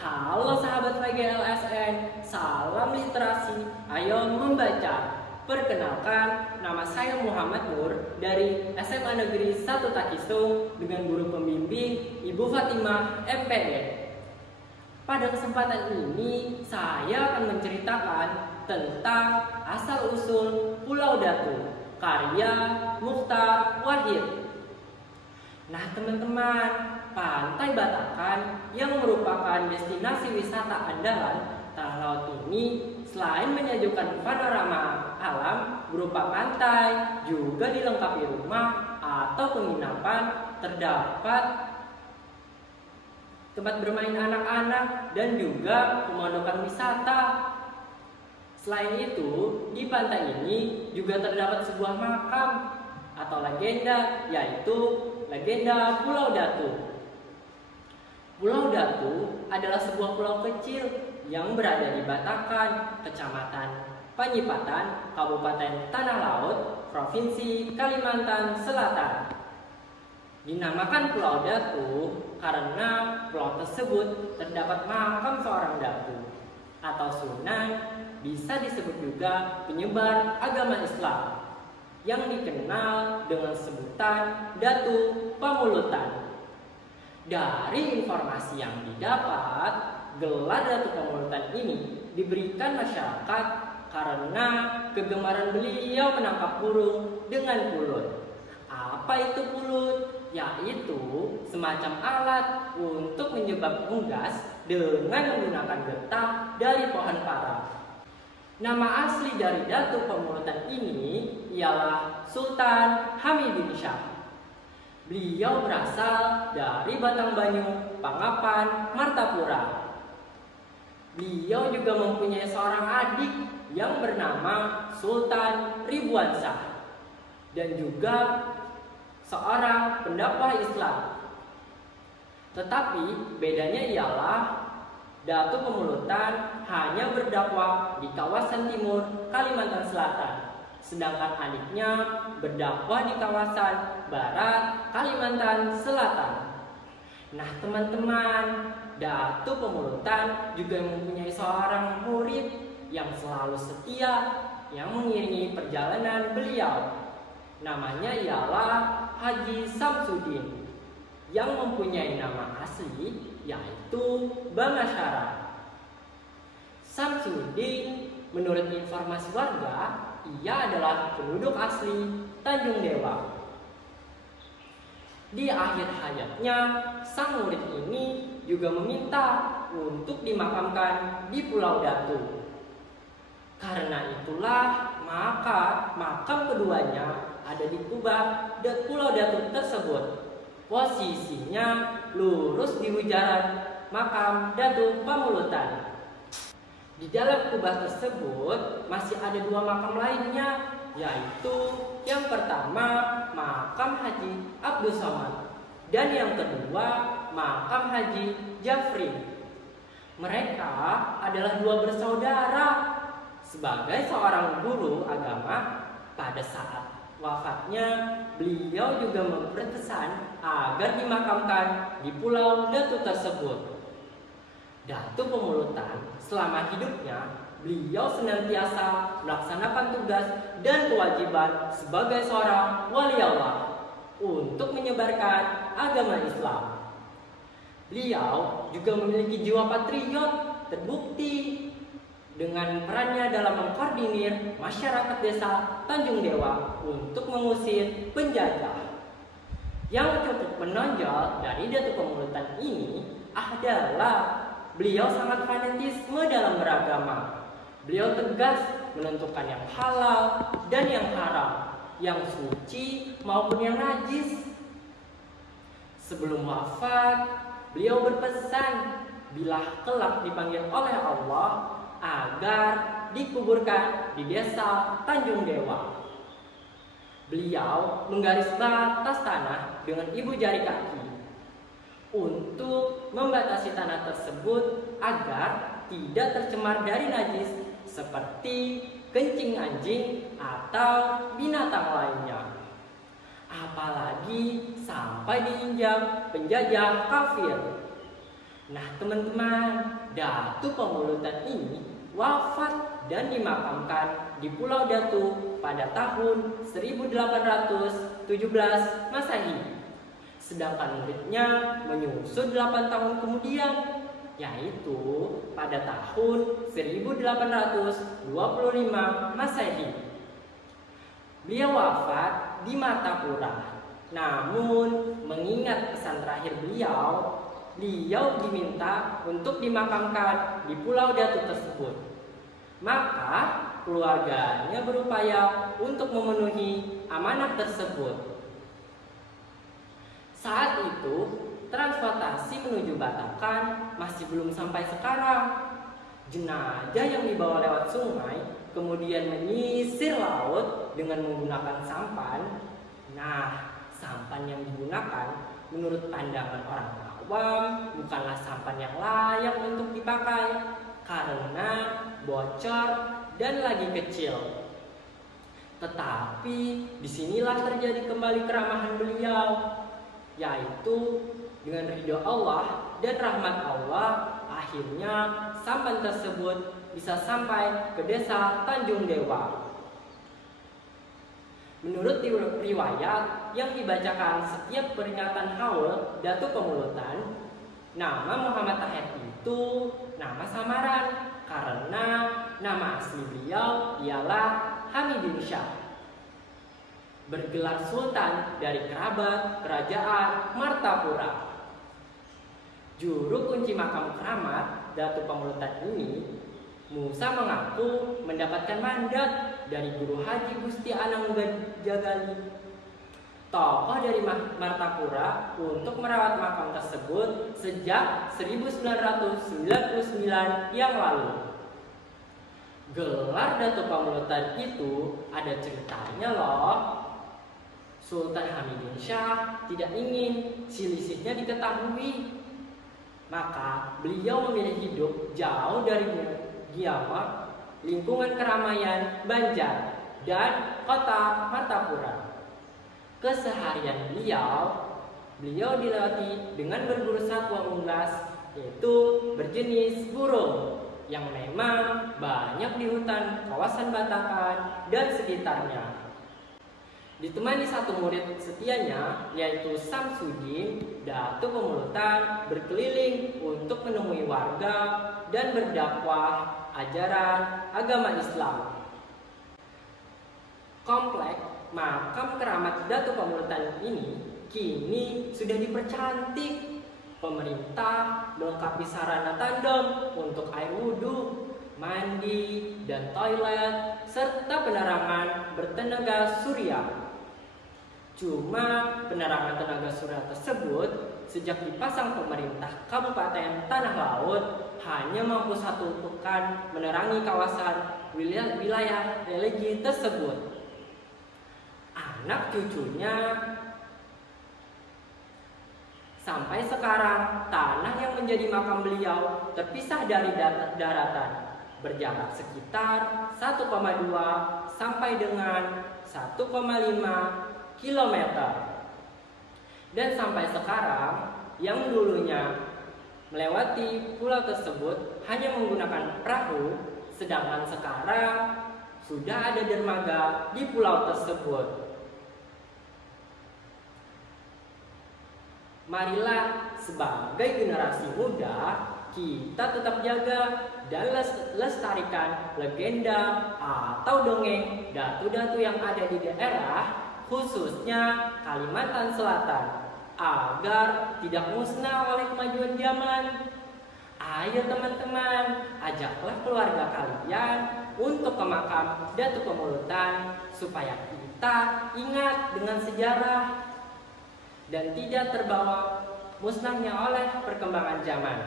Halo sahabat VGLSN, salam literasi, ayo membaca. Perkenalkan, nama saya Muhammad Nur dari SMA Negeri 1 Takisung dengan guru pembimbing Ibu Fatimah MPD. Pada kesempatan ini, saya akan menceritakan tentang asal-usul Pulau Datu, karya Mukhtar Wahid. Nah teman-teman, Pantai Batakan yang merupakan destinasi wisata andalan tanah laut ini selain menyajikan panorama alam berupa pantai, juga dilengkapi rumah atau penginapan, terdapat tempat bermain anak-anak dan juga pemandukan wisata. Selain itu, di pantai ini juga terdapat sebuah makam atau legenda, yaitu legenda Pulau Datu. Pulau Datu adalah sebuah pulau kecil yang berada di Batakan, Kecamatan Panyipatan, Kabupaten Tanah Laut, Provinsi Kalimantan Selatan. Dinamakan Pulau Datu karena pulau tersebut terdapat makam seorang datu atau sunan, bisa disebut juga penyebar agama Islam, yang dikenal dengan sebutan Datu Pamulutan. Dari informasi yang didapat, gelar Datu Pamulutan ini diberikan masyarakat karena kegemaran beliau menangkap burung dengan pulut. Apa itu pulut? Yaitu semacam alat untuk menyebab unggas dengan menggunakan getah dari pohon para. Nama asli dari Datu Pamulutan ini ialah Sultan Hamid bin Shah. Beliau berasal dari Batangbanyu, Pangapan, Martapura. Beliau juga mempunyai seorang adik yang bernama Sultan Ridwansyah dan juga seorang pendakwah Islam. Tetapi bedanya ialah Datu Pamulutan hanya berdakwah di kawasan timur Kalimantan Selatan, sedangkan adiknya berdakwah di kawasan barat Kalimantan Selatan. Nah teman-teman, Datu Pamulutan juga mempunyai seorang murid yang selalu setia yang mengiringi perjalanan beliau. Namanya ialah Haji Samsudin, yang mempunyai nama asli yaitu Bangasyara. Samsudin menurut informasi warga, ia adalah penduduk asli Tanjung Dewa. Di akhir hayatnya, sang murid ini juga meminta untuk dimakamkan di Pulau Datu. Karena itulah maka makam keduanya ada di kubah dan Pulau Datu tersebut. Posisinya lurus di hujaran makam Datu Pamulutan. Di dalam kubah tersebut masih ada dua makam lainnya, yaitu yang pertama makam Haji Abdul Somad dan yang kedua makam Haji Jafri. Mereka adalah dua bersaudara. Sebagai seorang guru agama, pada saat wafatnya beliau juga berpesan agar dimakamkan di Pulau Datu tersebut. Datu Pamulutan selama hidupnya beliau senantiasa melaksanakan tugas dan kewajiban sebagai seorang wali Allah untuk menyebarkan agama Islam. Beliau juga memiliki jiwa patriot, terbukti dengan perannya dalam mengkoordinir masyarakat desa Tanjung Dewa untuk mengusir penjajah. Yang cukup menonjol dari Datu Pamulutan ini adalah beliau sangat fanatisme dalam beragama. Beliau tegas menentukan yang halal dan yang haram, yang suci maupun yang najis. Sebelum wafat, beliau berpesan bila kelak dipanggil oleh Allah agar dikuburkan di desa Tanjung Dewa. Beliau menggaris batas tanah dengan ibu jari kaki untuk membatasi tanah tersebut agar tidak tercemar dari najis seperti kencing anjing atau binatang lainnya. Apalagi sampai diinjak penjajah kafir. Nah teman-teman, Datu Pemulutan ini wafat dan dimakamkan di Pulau Datu pada tahun 1817 Masehi. Sedangkan muridnya menyusul 8 tahun kemudian, yaitu pada tahun 1825 Masehi. Beliau wafat di Martapura. Namun mengingat pesan terakhir beliau diminta untuk dimakamkan di Pulau Datu tersebut. Maka keluarganya berupaya untuk memenuhi amanah tersebut. Saat itu transportasi menuju Batakkan masih belum sampai sekarang. Jenazah yang dibawa lewat sungai kemudian menyisir laut dengan menggunakan sampan. Nah, sampan yang digunakan menurut pandangan orang awam bukanlah sampan yang layak untuk dipakai karena bocor dan lagi kecil. Tetapi disinilah terjadi kembali keramahan beliau, yaitu dengan ridho Allah dan rahmat Allah, akhirnya sampan tersebut bisa sampai ke desa Tanjung Dewa. Menurut riwayat yang dibacakan setiap peringatan haul Datu Pemulutan, nama Muhammad Tahir itu nama samaran karena nama asli beliau ialah Hamidin Syah. Bergelar sultan dari kerabat kerajaan Martapura. Juru kunci makam keramat Datu Pemulutan ini, Musa mengaku mendapatkan mandat dari Guru Haji Gusti Anang Jagali, tokoh dari Martapura, untuk merawat makam tersebut sejak 1999 yang lalu. Gelar Datu Pemulutan itu ada ceritanya loh. Sultan Hamidin Syah tidak ingin selisihnya diketahui, maka beliau memilih hidup jauh dari Giamak, lingkungan keramaian Banjar, dan kota Martapura. Keseharian beliau dilewati dengan berburu satwa unggas, yaitu berjenis burung, yang memang banyak di hutan kawasan Batakkan dan sekitarnya. Ditemani satu murid setianya, yaitu Samsudin, Datu Pemulutan berkeliling untuk menemui warga dan berdakwah ajaran agama Islam. Komplek makam keramat Datu Pemulutan ini kini sudah dipercantik. Pemerintah melengkapi sarana tandem untuk air wudhu, mandi, dan toilet, serta penerangan bertenaga surya. Cuma penerangan tenaga surya tersebut sejak dipasang pemerintah Kabupaten Tanah Laut hanya mampu 1 pekan menerangi kawasan wilayah religi tersebut. Anak cucunya sampai sekarang tanah yang menjadi makam beliau terpisah dari daratan, berjarak sekitar 1,2 sampai dengan 1,5 kilometer. Dan sampai sekarang yang dulunya melewati pulau tersebut hanya menggunakan perahu, sedangkan sekarang sudah ada dermaga di pulau tersebut. Marilah sebagai generasi muda kita tetap jaga dan lestarikan legenda atau dongeng datu-datu yang ada di daerah, khususnya Kalimantan Selatan, agar tidak musnah oleh kemajuan zaman. Ayo teman-teman, ajaklah keluarga kalian untuk ke makam Datu Pemulutan supaya kita ingat dengan sejarah dan tidak terbawa musnahnya oleh perkembangan zaman.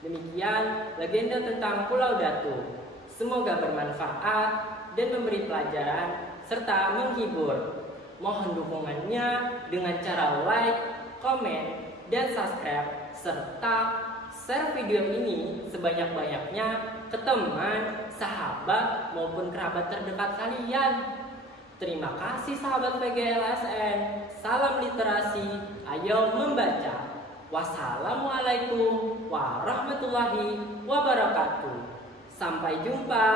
Demikian legenda tentang Pulau Datu. Semoga bermanfaat dan memberi pelajaran serta menghibur. Mohon dukungannya dengan cara like, komen, dan subscribe, serta share video ini sebanyak-banyaknya ke teman, sahabat, maupun kerabat terdekat kalian. Terima kasih sahabat PGLSN. Salam literasi, ayo membaca. Wassalamualaikum warahmatullahi wabarakatuh. Sampai jumpa.